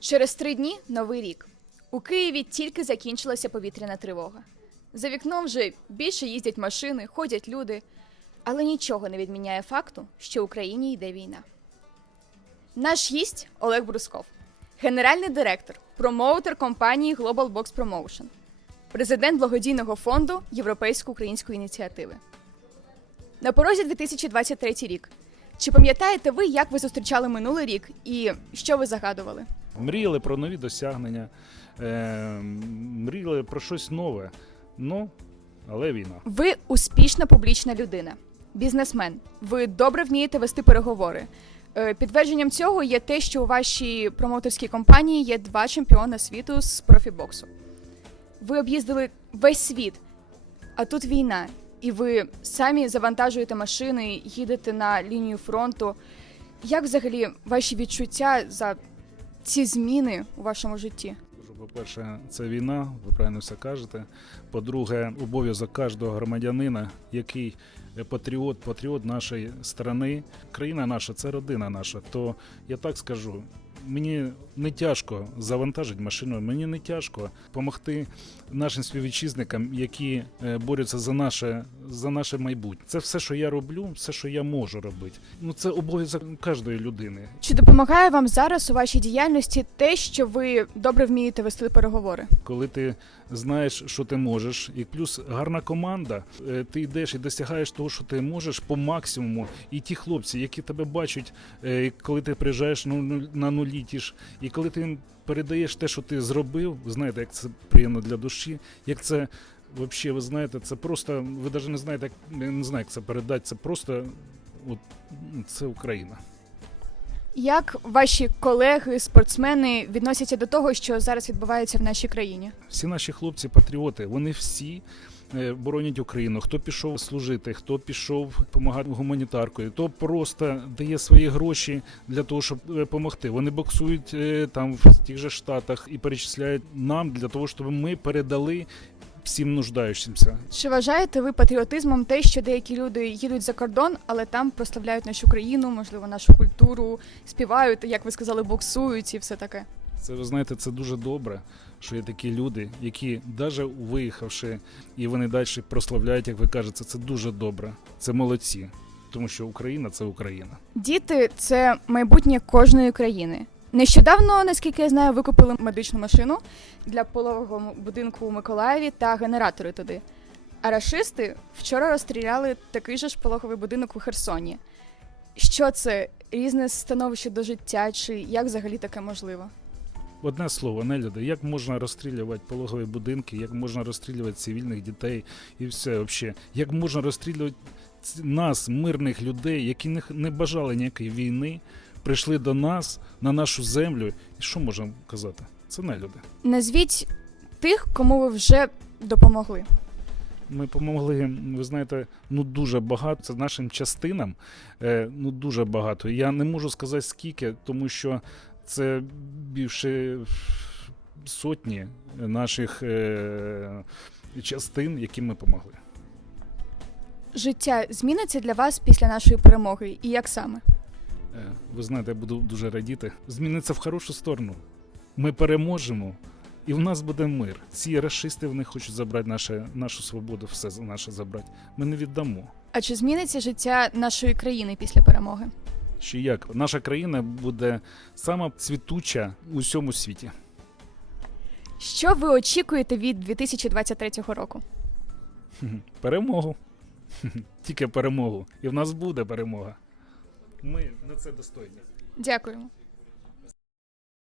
Через три дні новий рік. У Києві тільки закінчилася повітряна тривога. За вікном вже більше їздять машини, ходять люди, але нічого не відміняє факту, що в Україні йде війна. Наш гість Олег Брусков, генеральний директор, промоутер компанії Global Box Promotion, президент благодійного фонду Європейсько-української ініціативи. На порозі 2023 рік. Чи пам'ятаєте ви, як ви зустрічали минулий рік і що ви загадували? Мріяли про нові досягнення, е, мріяли про щось нове. Ну, але війна. Ви успішна публічна людина, бізнесмен. Ви добре вмієте вести переговори. Е, Підтвердженням цього є те, що у вашій промоутерській компанії є два чемпіони світу з профібоксу. Ви об'їздили весь світ, а тут війна, і ви самі завантажуєте машини, їдете на лінію фронту. Як взагалі ваші відчуття за ці зміни у вашому житті? По-перше, це війна, ви правильно все кажете. По-друге, обов'язок кожного громадянина, який е, патріот, патріот нашої країни. Країна наша це родина наша. То я так скажу. Мені не тяжко завантажити машину, мені не тяжко допомогти нашим співвітчизникам, які е, борються за наше, за наше майбутнє. Це все, що я роблю, все, що я можу робити. Ну це обов'язок кожної людини. Чи допомагає вам зараз у вашій діяльності те, що ви добре вмієте вести переговори? коли ти знаєш, що ти можеш, і плюс гарна команда, е, ти йдеш і досягаєш того, що ти можеш по максимуму. І ті хлопці, які тебе бачать, е, коли ти приїжджаєш на нулі ті ж, і коли ти передаєш те, що ти зробив, знаєте, як це приємно для душі, як це. Взагалі, ви знаєте, це просто, ви навіть не знаєте, як не знаю, як це передати. Це просто от, це Україна. Як ваші колеги, спортсмени відносяться до того, що зараз відбувається в нашій країні? Всі наші хлопці патріоти, вони всі е, боронять Україну. Хто пішов служити, хто пішов допомагати гуманітаркою, хто просто дає свої гроші для того, щоб допомогти. Вони боксують е, там в тих же штатах і перечисляють нам для того, щоб ми передали всім нуждаючимся. Чи вважаєте ви патріотизмом те, що деякі люди їдуть за кордон, але там прославляють нашу країну, можливо, нашу культуру, співають, як ви сказали, боксують і все таке? Це ви знаєте, це дуже добре, що є такі люди, які навіть виїхавши, і вони далі прославляють, як ви кажете, це дуже добре. Це молодці, тому що Україна це Україна. Діти це майбутнє кожної країни. Нещодавно, наскільки я знаю, ви купили медичну машину для пологового будинку у Миколаєві та генератори туди. А рашисти вчора розстріляли такий же ж пологовий будинок у Херсоні. Що це різне становище до життя, чи як взагалі таке можливо? Одне слово, не люди. Як можна розстрілювати пологові будинки, як можна розстрілювати цивільних дітей і все взагалі. Як можна розстрілювати нас, мирних людей, які не бажали ніякої війни, прийшли до нас на нашу землю. І що можемо казати? Це не люди. Назвіть тих, кому ви вже допомогли. Ми допомогли, ви знаєте, ну дуже багато. Це нашим частинам, е, ну дуже багато. Я не можу сказати скільки, тому що це більше сотні наших е, частин, які ми допомогли. Життя зміниться для вас після нашої перемоги, і як саме? Е, Ви знаєте, я буду дуже радіти. Зміниться в хорошу сторону. Ми переможемо, і в нас буде мир. Ці расисти вони хочуть забрати наше, нашу свободу, все наше забрати. Ми не віддамо. А чи зміниться життя нашої країни після перемоги? Чи як наша країна буде сама цвітуча у всьому світі? Що ви очікуєте від 2023 року? Перемогу. Тільки перемогу. І в нас буде перемога. Ми на це достойні. Дякуємо.